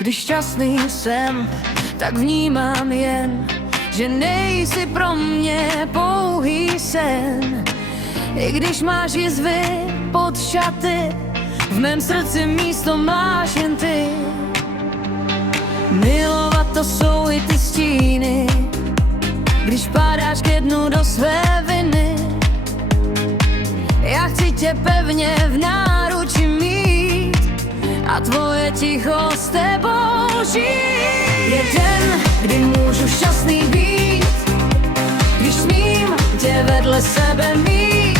Když šťastný jsem, tak vnímám jen, že nejsi pro mě pouhý sen. I když máš jizvy pod šaty, v mém srdci místo máš jen ty. Milovat to jsou i ty stíny, když padáš ke dnu do své viny. Já chci tě pevně v náruči mít a tvoje ticho s tebou žít. Je den, kdy můžu šťastný být, když smím tě vedle sebe mít.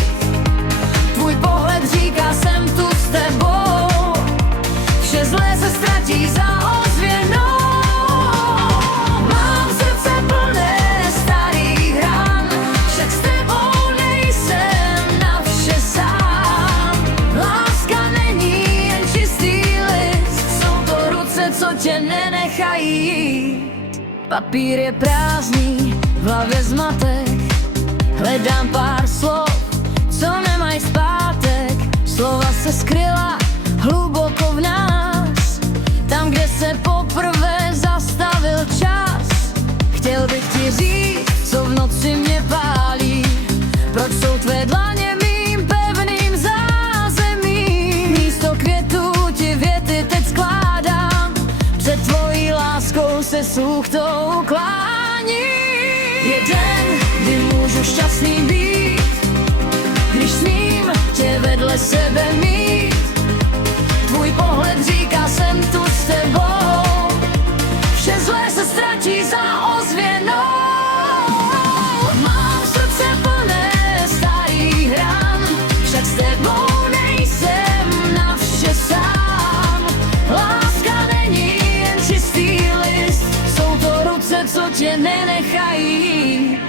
Tvůj pohled říká, jsem tu s tebou, vše zlé se ztratí za ozvěnou. Mám srdce plné starých ran, však s tebou nejsem na vše sám. Láska není jen čistý list, jsou to ruce, co tě nenechají jít. Papír je prázdný, v hlavě zmatek, hledám pár slov, co nemají zpátek. Slova se skryla hluboko v nás, tam, kde se poprvé zastavil čas. Chtěl bych ti říct, co v noci mě pálí, proč jsou tvé dlaně mým pevným zázemím. Místo květů ti věty teď skládám, před tvojí láskou se suchtou klání. Je den, kdy můžu šťastný být, když smím tě vedle sebe mít. Tvůj pohled říká, jsem tu s tebou, vše zlé se ztratí za ozvěnou. Mám srdce plné starých ran, však s tebou nejsem na vše sám. Láska není jen čistý list, jsou to ruce, co tě nenechají.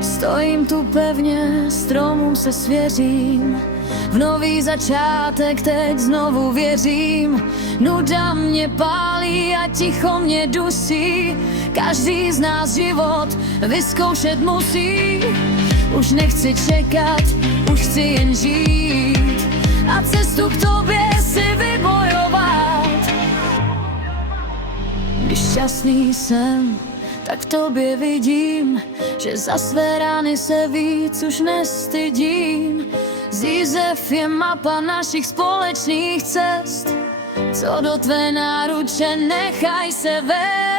Stojím tu pevně, stromům se svěřím, v nový začátek teď znovu věřím. Nuda mě pálí a ticho mě dusí, každý z nás život vyzkoušet musí. Už nechci čekat, už chci jen žít a cestu k tobě si vybojovat. Když šťastný jsem, tak v tobě vidím, že za své rány se víc už nestydím. Zízev je mapa našich společných cest, co do tvé náruče nechaj se vést.